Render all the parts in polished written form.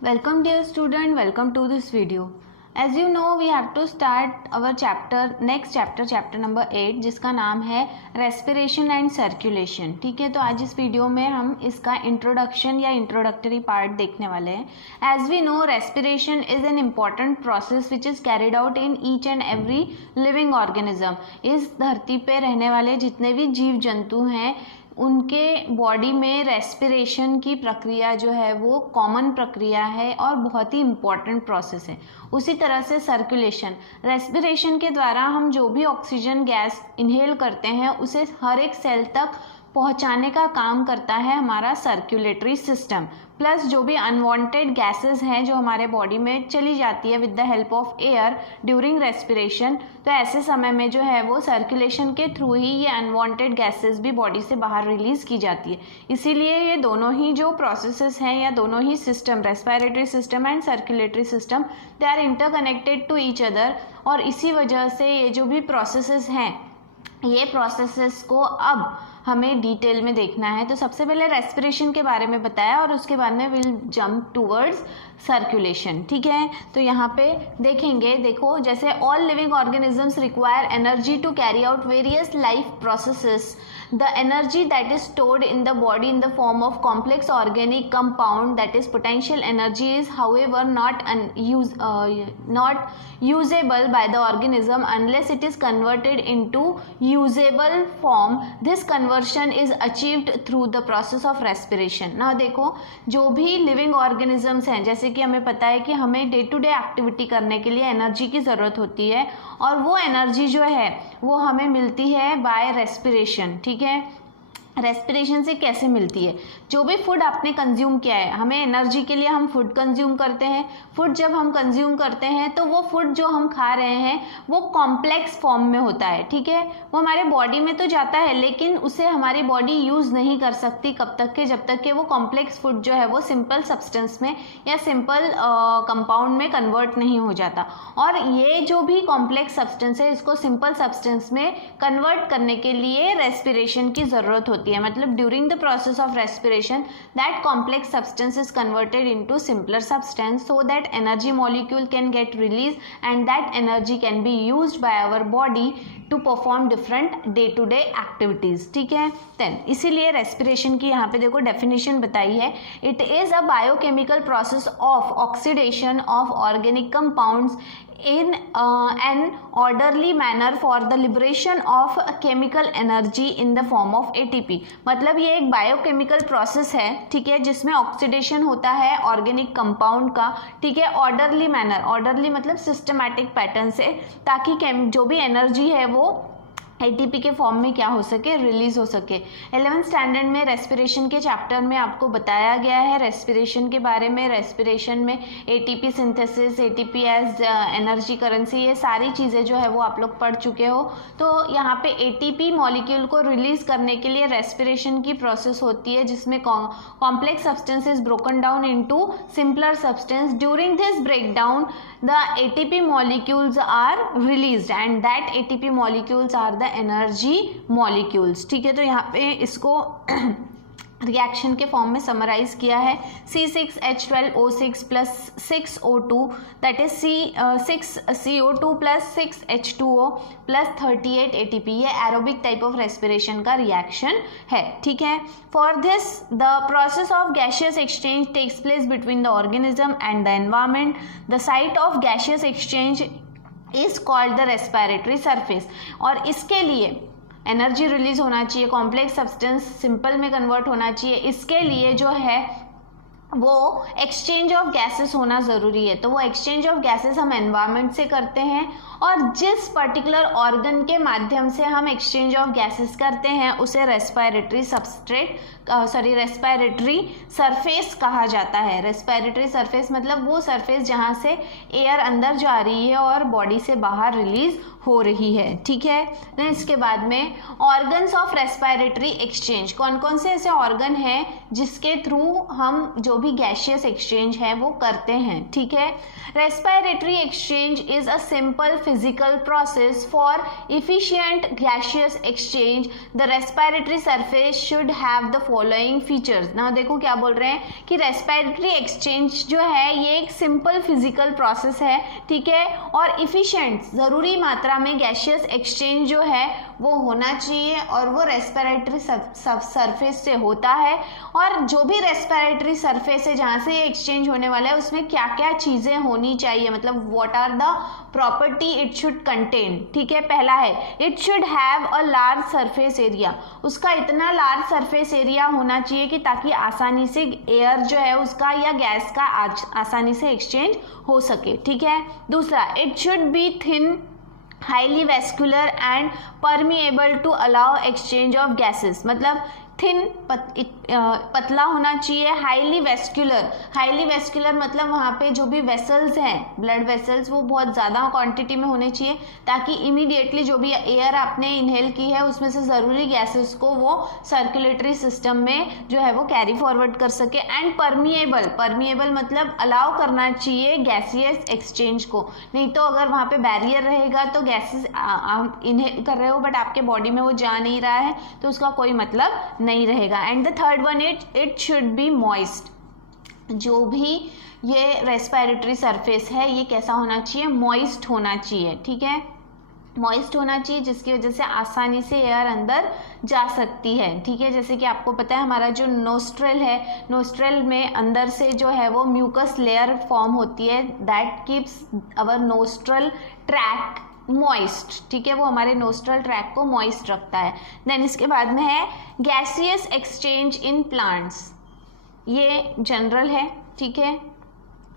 Welcome dear student, welcome to this video. As you know, we have to start our next chapter number 8 जिसका नाम है respiration and circulation. ठीक है, तो आज इस वीडियो में हम इसका इंट्रोडक्शन या इंट्रोडक्टरी पार्ट देखने वाले हैं. As we know, respiration is an important process which is carried out in each and every living organism. इस धरती पे रहने वाले जितने भी जीव जंतु हैं उनके बॉडी में रेस्पिरेशन की प्रक्रिया जो है वो कॉमन प्रक्रिया है और बहुत ही इम्पॉर्टेंट प्रोसेस है. उसी तरह से सर्कुलेशन, रेस्पिरेशन के द्वारा हम जो भी ऑक्सीजन गैस इनहेल करते हैं उसे हर एक सेल तक पहुंचाने का काम करता है हमारा सर्कुलेटरी सिस्टम. प्लस जो भी अनवांटेड गैसेस हैं जो हमारे बॉडी में चली जाती है with the help of air during respiration, तो ऐसे समय में जो है वो सर्कुलेशन के थ्रू ही ये अनवांटेड गैसेस भी बॉडी से बाहर रिलीज की जाती है. इसीलिए ये दोनों ही जो प्रोसेसेस हैं या दोनों ही system, respiratory system and circulatory system, they are interconnected to each other. और इसी वजह से ये जो भी प्रोसेसेस हैं ये प्रोसेसेस को अब हमें डिटेल में देखना है. तो सबसे पहले रेस्पिरेशन के बारे में बताया और उसके बाद में विल जंप टूवर्ड्स सर्कुलेशन. ठीक है, तो यहाँ पे देखेंगे, देखो जैसे all living organisms require energy to carry out various life processes. The energy that is stored in the body in the form of complex organic compound, that is potential energy, is however not usable by the organism unless it is converted into usable form. This conversion is achieved through the process of respiration. Now देखो, जो भी living organisms हैं, जैसे कि हमें पता है कि हमें डे टू डे एक्टिविटी करने के लिए एनर्जी की ज़रूरत होती है और वो एनर्जी जो है वो हमें मिलती है बाय रेस्पिरेशन. ठीक है, रेस्पिरेशन से कैसे मिलती है? जो भी फूड आपने कंज्यूम किया है, हमें एनर्जी के लिए हम फूड कंज्यूम करते हैं. फूड जब हम कंज्यूम करते हैं तो वो फूड जो हम खा रहे हैं वो कॉम्प्लेक्स फॉर्म में होता है. ठीक है, वो हमारे बॉडी में तो जाता है लेकिन उसे हमारी बॉडी यूज़ नहीं कर सकती कब तक के, जब तक कि वो कॉम्प्लेक्स फूड जो है वो सिंपल सब्सटेंस में या सिंपल कंपाउंड में कन्वर्ट नहीं हो जाता. और ये जो भी कॉम्प्लेक्स सब्सटेंस है इसको सिंपल सब्सटेंस में कन्वर्ट करने के लिए रेस्पिरेशन की ज़रूरत होती है. मतलब during the process of respiration that complex substance is converted into simpler substance so that energy molecule can get released and that energy can be used by our body to perform different day to day activities. ठीक है, then इसीलिए respiration की यहाँ पे देखो definition बताई है. It is a biochemical process of oxidation of organic compounds in an orderly manner for the liberation of chemical energy in the form of ATP. मतलब ये एक बायोकेमिकल प्रोसेस है. ठीक है, जिसमें ऑक्सीडेशन होता है ऑर्गेनिक कंपाउंड का. ठीक है, ऑर्डरली मैनर, ऑर्डरली मतलब सिस्टमैटिक पैटर्न से, ताकि जो भी एनर्जी है वो एटीपी के फॉर्म में क्या हो सके, रिलीज हो सके. 11th स्टैंडर्ड में रेस्पिरेशन के चैप्टर में आपको बताया गया है रेस्पिरेशन के बारे में. रेस्पिरेशन में ATP synthesis, ATP as energy currency, ये सारी चीज़ें जो है वो आप लोग पढ़ चुके हो. तो यहाँ पे एटीपी मॉलिक्यूल को रिलीज करने के लिए रेस्पिरेशन की प्रोसेस होती है जिसमें complex substance is broken down into simpler substance. During this breakdown the ATP molecules are released and that ATP molecules are the energy molecules. ठीक है, तो यहाँ पे इसको रिएक्शन के फॉर्म में समराइज किया है. C6H12O6 plus 6O2 that is 6CO2 plus 6H2O plus 38 ATP. ये एरोबिक टाइप ऑफ रेस्पिरेशन का रिएक्शन है. ठीक है, for this the process of gaseous exchange takes place between the organism and the environment. The site of gaseous exchange is called the respiratory surface. और इसके लिए energy release होना चाहिए, complex substance simple में convert होना चाहिए. इसके लिए जो है वो एक्सचेंज ऑफ गैसेस होना ज़रूरी है. तो वो एक्सचेंज ऑफ गैसेस हम एनवायरनमेंट से करते हैं और जिस पर्टिकुलर ऑर्गन के माध्यम से हम एक्सचेंज ऑफ गैसेस करते हैं उसे रेस्पिरेटरी रेस्पिरेटरी सरफेस कहा जाता है. रेस्पिरेटरी सरफेस मतलब वो सरफेस जहाँ से एयर अंदर जा रही है और बॉडी से बाहर रिलीज हो रही है. ठीक है, इसके बाद में ऑर्गन्स ऑफ रेस्पिरेटरी एक्सचेंज, कौन कौन से ऐसे ऑर्गन हैं जिसके थ्रू हम जो भी गैशियस एक्सचेंज है वो करते हैं. ठीक है, respiratory exchange is a simple physical process for efficient gaseous exchange. The respiratory surface should have the following features. ना देखो क्या बोल रहे हैं कि रेस्पिरेटरी एक्सचेंज जो है ये एक सिंपल फिजिकल प्रोसेस है, ठीक है, और इफिशिएंट ज़रूरी मात्रा में गैसियस एक्सचेंज जो है वो होना चाहिए और वो रेस्पिरेटरी सरफेस से होता है। और जो भी रेस्पिरेटरी सरफेस है जहाँ से ये एक्सचेंज होने वाला है उसमें क्या क्या चीज़ें होनी चाहिए, मतलब what are the property it should contain, ठीक है। पहला है it should have a large surface area, उसका इतना लार्ज सरफेस एरिया होना चाहिए कि ताकि आसानी से एयर जो है उसका या गैस का आसानी से एक्सचेंज हो सके, ठीक है। दूसरा it should be thin, highly vascular and permeable to allow exchange of gases, मतलब थिन पतला होना चाहिए, हाईली वैस्कुलर मतलब वहाँ पे जो भी वेसल्स हैं, ब्लड वेसल्स, वो बहुत ज़्यादा क्वांटिटी में होने चाहिए ताकि इमीडिएटली जो भी एयर आपने इनहेल की है उसमें से ज़रूरी गैसेस को वो सर्कुलेटरी सिस्टम में जो है वो कैरी फॉरवर्ड कर सके। एंड परमिएबल मतलब अलाउ करना चाहिए गैसियस एक्सचेंज को, नहीं तो अगर वहाँ पे बैरियर रहेगा तो गैसेस आप इनहेल कर रहे हो बट आपके बॉडी में वो जा नहीं रहा है तो उसका कोई मतलब नहीं रहेगा। And the third one it should B moist, जो भी ये रेस्पिरेटरी सरफेस है ये कैसा होना चाहिए, मॉइस्ट होना चाहिए, ठीक है, मॉइस्ट होना चाहिए जिसकी वजह से आसानी से एयर अंदर जा सकती है, ठीक है। जैसे कि आपको पता है हमारा जो नोस्ट्रल है, नोस्ट्रल में अंदर से जो है वो म्यूकस लेयर फॉर्म होती है that keeps our nostril track moist, ठीक है, वो हमारे नोस्ट्रल ट्रैक को मॉइस्ट रखता है। देन इसके बाद में है गैसियस एक्सचेंज इन प्लांट्स, ये जनरल है, ठीक है।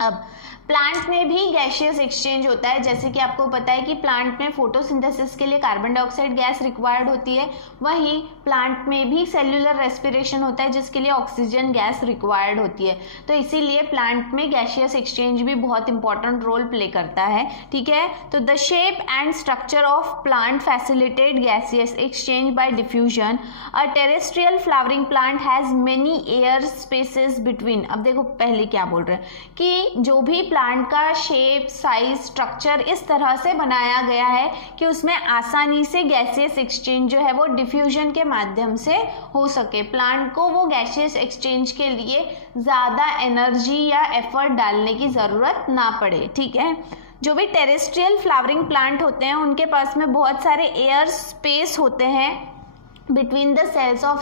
अब प्लांट में भी गैसियस एक्सचेंज होता है, जैसे कि आपको पता है कि प्लांट में फोटोसिंथेसिस के लिए कार्बन डाइऑक्साइड गैस रिक्वायर्ड होती है, वहीं प्लांट में भी सेल्यूलर रेस्पिरेशन होता है जिसके लिए ऑक्सीजन गैस रिक्वायर्ड होती है। तो इसीलिए प्लांट में गैसियस एक्सचेंज भी बहुत इंपॉर्टेंट रोल प्ले करता है, ठीक है। तो the shape and structure of plant facilitate gaseous exchange bye diffusion. A terrestrial flowering plant has many air spaces between. अब देखो पहले क्या बोल रहे हैं कि जो भी प्लांट का शेप, साइज, स्ट्रक्चर इस तरह से बनाया गया है कि उसमें आसानी से गैसियस एक्सचेंज जो है वो डिफ्यूजन के माध्यम से हो सके, प्लांट को वो गैसियस एक्सचेंज के लिए ज़्यादा एनर्जी या एफर्ट डालने की ज़रूरत ना पड़े, ठीक है। जो भी टेरेस्ट्रियल फ्लावरिंग प्लांट होते हैं उनके पास में बहुत सारे एयर स्पेस होते हैं between the cells of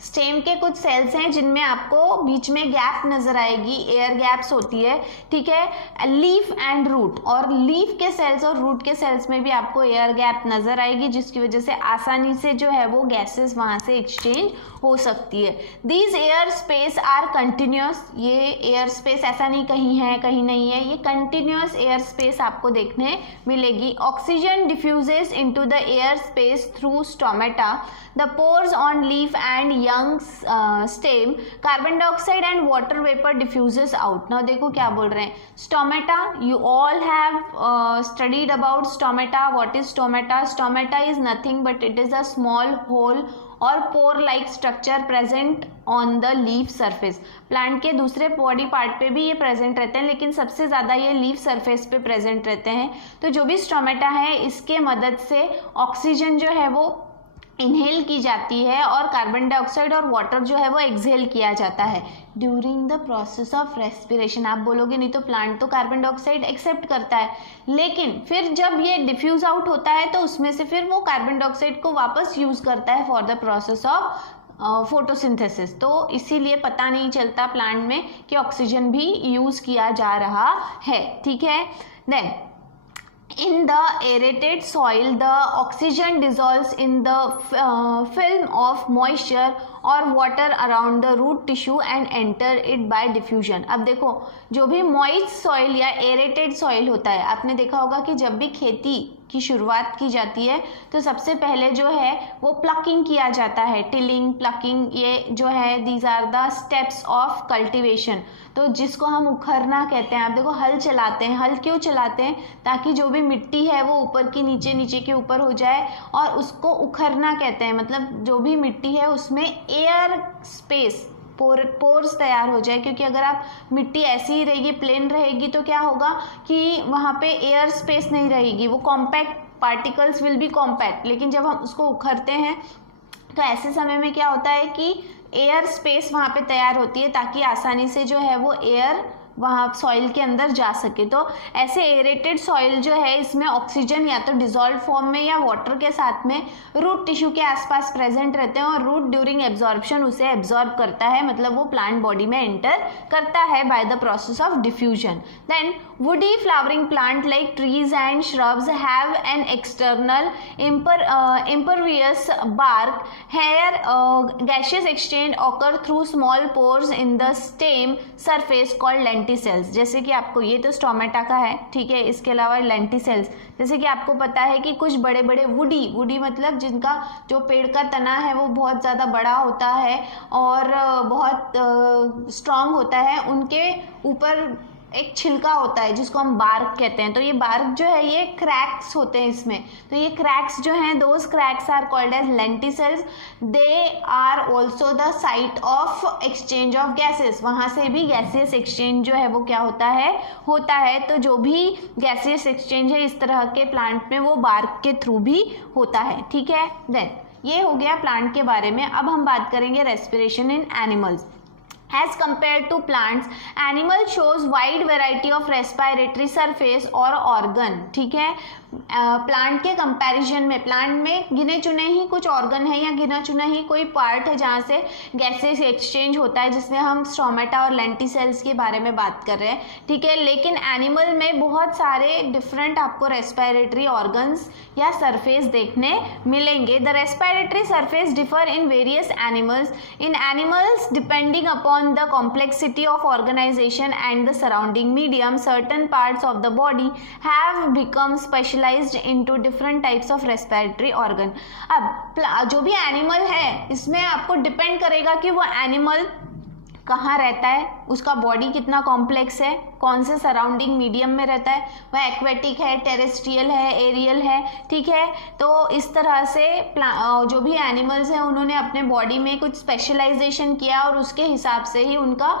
stem के कुछ सेल्स हैं जिनमें आपको बीच में गैप नजर आएगी, एयर गैप्स होती है, ठीक है। लीफ एंड रूट, और लीफ के सेल्स और रूट के सेल्स में भी आपको एयर गैप नजर आएगी जिसकी वजह से आसानी से जो है वो गैसेस वहां से एक्सचेंज हो सकती है। These air space are continuous, ये एयर स्पेस ऐसा नहीं कहीं है कहीं नहीं है, ये कंटिन्यूस एयर स्पेस आपको देखने मिलेगी। Oxygen diffuses into the air space through stomata, the pores on leaf and young stem, carbon dioxide and water vapour diffuses out. Now देखो क्या बोल रहे हैं, stomata, you all have studied about stomata. What is stomata? Stomata is nothing but it is a small hole or pore like structure present on the leaf surface. Plant के दूसरे body part पे भी ये present रहते हैं लेकिन सबसे ज़्यादा ये लीफ सरफेस पे प्रेजेंट रहते हैं। तो जो भी स्टोमेटा है इसके मदद से ऑक्सीजन जो है वो इनहेल की जाती है और कार्बन डाइऑक्साइड और वाटर जो है वो एक्सहेल किया जाता है during the process of respiration. आप बोलोगे नहीं तो प्लांट तो कार्बन डाइऑक्साइड एक्सेप्ट करता है, लेकिन फिर जब ये डिफ्यूज आउट होता है तो उसमें से फिर वो कार्बन डाइऑक्साइड को वापस यूज करता है for the process of photosynthesis. तो इसीलिए पता नहीं चलता प्लांट में कि ऑक्सीजन भी यूज किया जा रहा है, ठीक है। Then in the aerated soil the oxygen dissolves in the film of moisture और water around the root tissue and enter it by diffusion. अब देखो जो भी मॉइस्ट सॉइल या एरेटेड सॉइल होता है, आपने देखा होगा कि जब भी खेती की शुरुआत की जाती है तो सबसे पहले जो है वो प्लकिंग किया जाता है, टिलिंग, प्लकिंग, ये जो है these are the steps of cultivation. तो जिसको हम उखरना कहते हैं। आप देखो हल चलाते हैं, हल क्यों चलाते हैं? ताकि जो भी मिट्टी है वो ऊपर की नीचे, नीचे के ऊपर हो जाए, और उसको उखरना कहते हैं। मतलब जो भी मिट्टी है उसमें एयर स्पेस, पोर्स तैयार हो जाए, क्योंकि अगर आप मिट्टी ऐसी ही रहेगी, प्लेन रहेगी, तो क्या होगा कि वहाँ पे एयर स्पेस नहीं रहेगी, वो compact particles will be compact. लेकिन जब हम उसको उखरते हैं तो ऐसे समय में क्या होता है कि एयर स्पेस वहाँ पे तैयार होती है ताकि आसानी से जो है वो एयर वहाँ सॉइल के अंदर जा सके। तो ऐसे एरेटेड सॉइल जो है इसमें ऑक्सीजन या तो डिजॉल्व फॉर्म में या वाटर के साथ में रूट टिश्यू के आसपास प्रेजेंट रहते हैं और रूट ड्यूरिंग एब्जॉर्प्शन उसे एब्जॉर्ब करता है, मतलब वो प्लांट बॉडी में एंटर करता है by the process of diffusion. Then woody flowering plant like trees and shrubs have an external impervious bark. Here gaseous exchange occur through small pores in the stem surface called lenticels। जैसे कि आपको ये तो stomata का है, ठीक है, इसके अलावा लेंटिसेल्स, जैसे कि आपको पता है कि कुछ बड़े बड़े वुडी मतलब जिनका जो पेड़ का तना है वो बहुत ज़्यादा बड़ा होता है और बहुत स्ट्रांग होता है, उनके ऊपर एक छिलका होता है जिसको हम बार्क कहते हैं। तो ये बार्क जो है ये क्रैक्स होते हैं इसमें, तो ये क्रैक्स जो हैं those cracks are called as lenticels. They are also the site of exchange of gases, वहाँ से भी गैसियस एक्सचेंज जो है वो क्या होता है। तो जो भी गैसियस एक्सचेंज है इस तरह के प्लांट में वो बार्क के थ्रू भी होता है, ठीक है। देन ये हो गया प्लांट के बारे में। अब हम बात करेंगे respiration in animals. As compared to plants, animal shows wide variety of respiratory surface और organ, ठीक है। प्लांट के कंपैरिजन में, प्लांट में गिने चुने ही कुछ ऑर्गन है या गिना चुना ही कोई पार्ट है जहाँ से गैसेस एक्सचेंज होता है, जिसमें हम स्टोमेटा और लेंटिसेल्स के बारे में बात कर रहे हैं, ठीक है। लेकिन एनिमल में बहुत सारे डिफरेंट आपको रेस्पिरेटरी ऑर्गन्स या सरफेस देखने मिलेंगे। The respiratory surface differ in various animals. In animals depending upon the complexity of organisation and the surrounding medium, certain parts of the body have become specialised into different types of respiratory organ। अब जो भी animal है इसमें आपको depend करेगा कि वो animal कहाँ रहता है, उसका बॉडी कितना कॉम्प्लेक्स है, कौन से सराउंडिंग मीडियम में रहता है, वह एक्वेटिक है, टेरेस्ट्रियल है, एरियल है, ठीक है। तो इस तरह से जो भी एनिमल्स हैं उन्होंने अपने बॉडी में कुछ स्पेशलाइजेशन किया और उसके हिसाब से ही उनका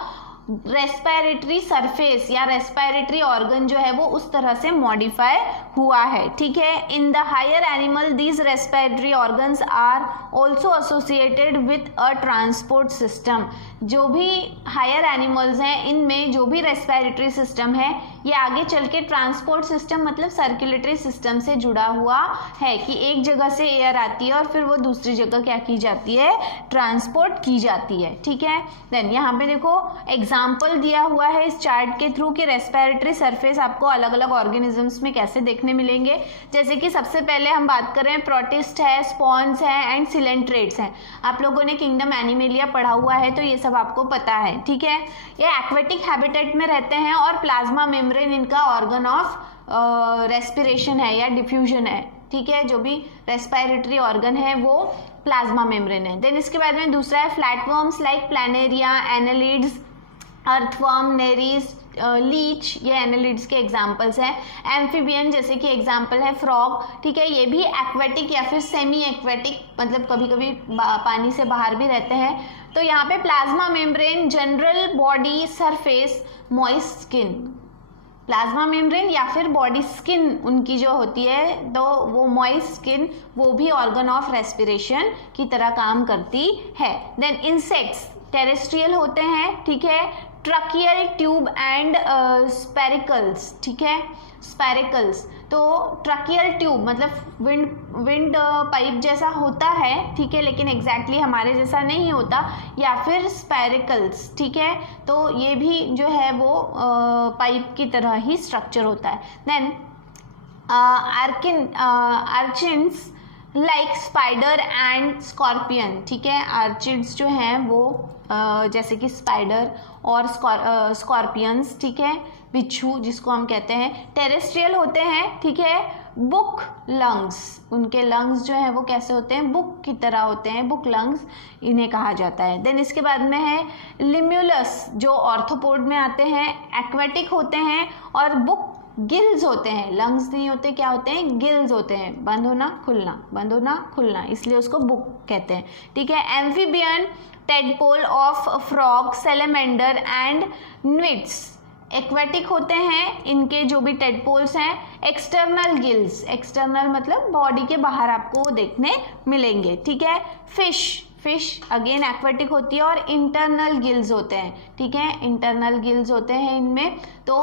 रेस्पिरेटरी सरफेस या रेस्पिरेटरी ऑर्गन जो है वो उस तरह से मॉडिफाई हुआ है, ठीक है। In the higher animal these respiratory organs are also associated with a transport system. जो भी हायर एनिमल्स हैं इनमें जो भी रेस्पिरेटरी सिस्टम है ये आगे चल के ट्रांसपोर्ट सिस्टम मतलब सर्कुलेटरी सिस्टम से जुड़ा हुआ है कि एक जगह से एयर आती है और फिर वो दूसरी जगह क्या की जाती है, ट्रांसपोर्ट की जाती है, ठीक है। देन यहाँ पे देखो एग्जाम्पल दिया हुआ है इस चार्ट के थ्रू कि रेस्पिरेटरी सरफेस आपको अलग अलग ऑर्गेनिजम्स में कैसे देखने मिलेंगे। जैसे कि सबसे पहले हम बात कर रहे हैं प्रोटिस्ट है, स्पॉन्स है एंड सिलेंट्रेट्स हैं। आप लोगों ने किंगडम एनिमेलिया पढ़ा हुआ है तो ये सब आपको पता है, ठीक है। ये एक्वेटिक हैबिटेट में रहते हैं और प्लाज्मा मेम्ब्रेन इनका ऑर्गन ऑफ रेस्पिरेशन है या डिफ्यूजन है, ठीक है। जो भी रेस्पिरेटरी ऑर्गन है वो प्लाज्मा मेम्ब्रेन है। देन इसके बाद में दूसरा है flatworms like planaria, annelids, earthworm, nereis, leech, ये एनालिड्स के एग्जाम्पल्स हैं। एम्फीबियन जैसे कि एग्जाम्पल है फ्रॉग, ठीक है। ये भी एक्वेटिक या फिर सेमी एक्वेटिक मतलब कभी कभी पानी से बाहर भी रहते हैं। तो यहाँ पे plasma membrane, general body surface, moist skin, plasma membrane या फिर बॉडी स्किन उनकी जो होती है तो वो मॉइस्ट स्किन वो भी ऑर्गन ऑफ रेस्पिरेशन की तरह काम करती है। देन इंसेक्ट्स टेरेस्ट्रियल होते हैं, ठीक है। ट्रकियल ट्यूब एंड स्पेरिकल्स, ठीक है, स्पेरिकल्स। तो ट्रकियल ट्यूब मतलब विंड पाइप जैसा होता है, ठीक है, लेकिन एग्जैक्टली हमारे जैसा नहीं होता, या फिर स्पेरिकल्स, ठीक है। तो ये भी जो है वो पाइप की तरह ही स्ट्रक्चर होता है। Then arachnids like spider and scorpion, ठीक है। आर्चिड्स जो हैं वो जैसे कि स्पाइडर और स्कॉर्पियंस, ठीक है, बिच्छू जिसको हम कहते हैं, टेरेस्ट्रियल होते हैं, ठीक है। बुक लंग्स, उनके लंग्स जो है वो कैसे होते हैं, बुक की तरह होते हैं, बुक लंग्स इन्हें कहा जाता है। देन इसके बाद में है लिम्यूलस जो ऑर्थोपोड में आते हैं, एक्वेटिक होते हैं और बुक गिल्स होते हैं, लंग्स नहीं होते, क्या होते हैं, गिल्स होते हैं, बंद होना खुलना, बंद होना खुलना, इसलिए उसको बुक कहते हैं, ठीक है। Amphibian, tadpole of frog, salamander and newts aquatic होते हैं, इनके जो भी टेडपोल्स हैं। एक्सटर्नल गिल्स, एक्सटर्नल मतलब बॉडी के बाहर आपको वो देखने मिलेंगे, ठीक है। फिश फिश अगेन एक्वेटिक होती है और इंटरनल गिल्स होते हैं, ठीक है, इंटरनल गिल्स होते हैं इनमें। तो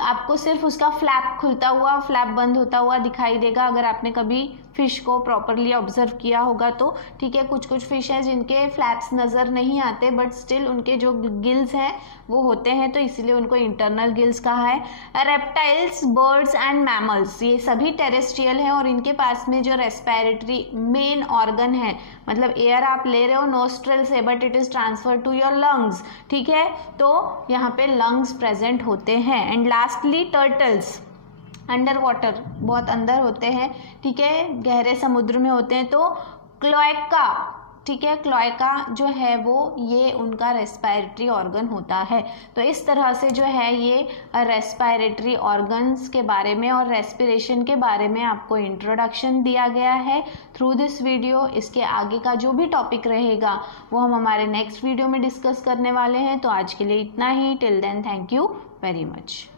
आपको सिर्फ उसका फ्लैप खुलता हुआ, फ्लैप बंद होता हुआ दिखाई देगा अगर आपने कभी फिश को प्रॉपरली ऑब्जर्व किया होगा तो, ठीक है। कुछ कुछ फिश है जिनके फ्लैप्स नज़र नहीं आते बट स्टिल उनके जो गिल्स हैं वो होते हैं, तो इसीलिए उनको इंटरनल गिल्स कहा है। रेप्टाइल्स, बर्ड्स एंड मैमल्स, ये सभी टेरेस्ट्रियल हैं और इनके पास में जो रेस्पिरेटरी मेन ऑर्गन है, मतलब एयर आप ले रहे हो नोस्ट्रल से but it is transfer to your lungs, ठीक है, तो यहाँ पे लंग्स प्रेजेंट होते हैं। And lastly turtles, under water, बहुत अंदर होते हैं, ठीक है, गहरे समुद्र में होते हैं। तो क्लोएका, ठीक है, क्लोएका जो है वो ये उनका रेस्पिरेटरी ऑर्गन होता है। तो इस तरह से जो है ये रेस्पिरेटरी ऑर्गन्स के बारे में और रेस्पिरेशन के बारे में आपको इंट्रोडक्शन दिया गया है थ्रू दिस वीडियो। इसके आगे का जो भी टॉपिक रहेगा वो हम हमारे नेक्स्ट वीडियो में डिस्कस करने वाले हैं। तो आज के लिए इतना ही। Till then, thank you very much.